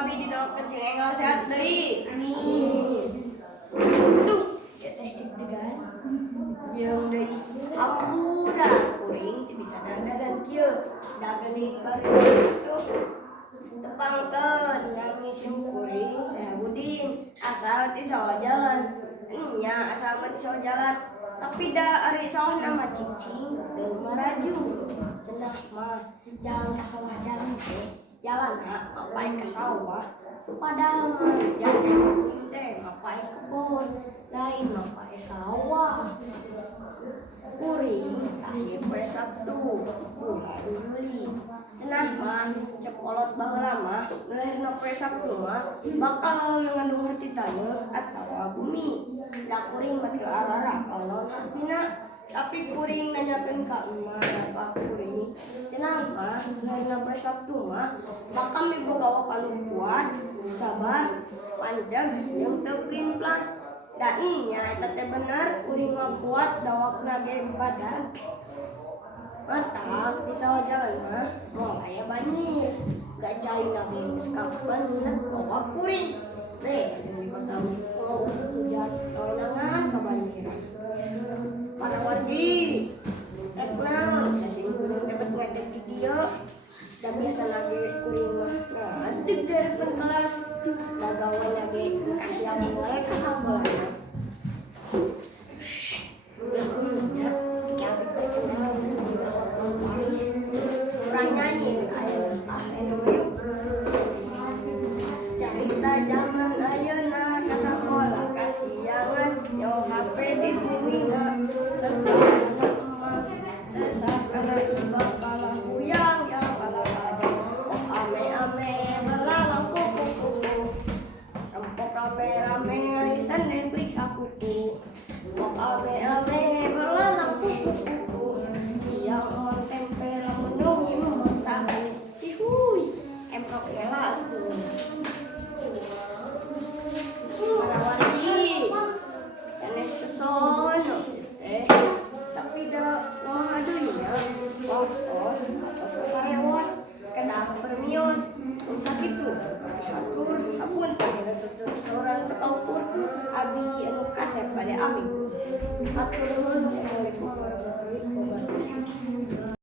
abi didoakeun jeung enggal sehat deui. Amin. Tuh, ya teh deg-degan. Jeung deui hampura kuring teu bisa dandan kieu. Da geuning bari tuh. Tepangkeun nangis yung kuring Sehabudin asal ti salah jalan. Nya asal mah ti salah jalan. Tapi da ari salah nama cicing teu maraju. Cenah mah jalan ka sawah jalan teh. Jalan ngapain ke sawah. Padahal mah jangan teh ngapain kebon. Lain ngapain sawah. Kuring akhir poe Sabtu bulan Juli. Cenah mah cekolot baheula mah lahirna poe Sabtu mah bakal ngandung arti taneuh atawa bumi. Da kuring mah teu arara kalau artina. Tapi kuring nanyakeun ka emak apa kuring. Cenah mah lahirna poe Sabtu mah bakal miboga awak anu kuat, sabar, panjang jeung teu pelin-pelan. Da nya eta teh bener kuring mah kuat dawakna ge badag. Matak di sawah jalan mah moal aya banjir. Da caina ge geus kabenet bawa kuring. Di kota hujan kawenangan kabanjiran. Parawargi rek naon sing kuring dapat ngedek di dieu. Dan biasa lagi kuring mah ngadeg dari kelas. Da gawe lagi kasih yang mulai ka sabelah.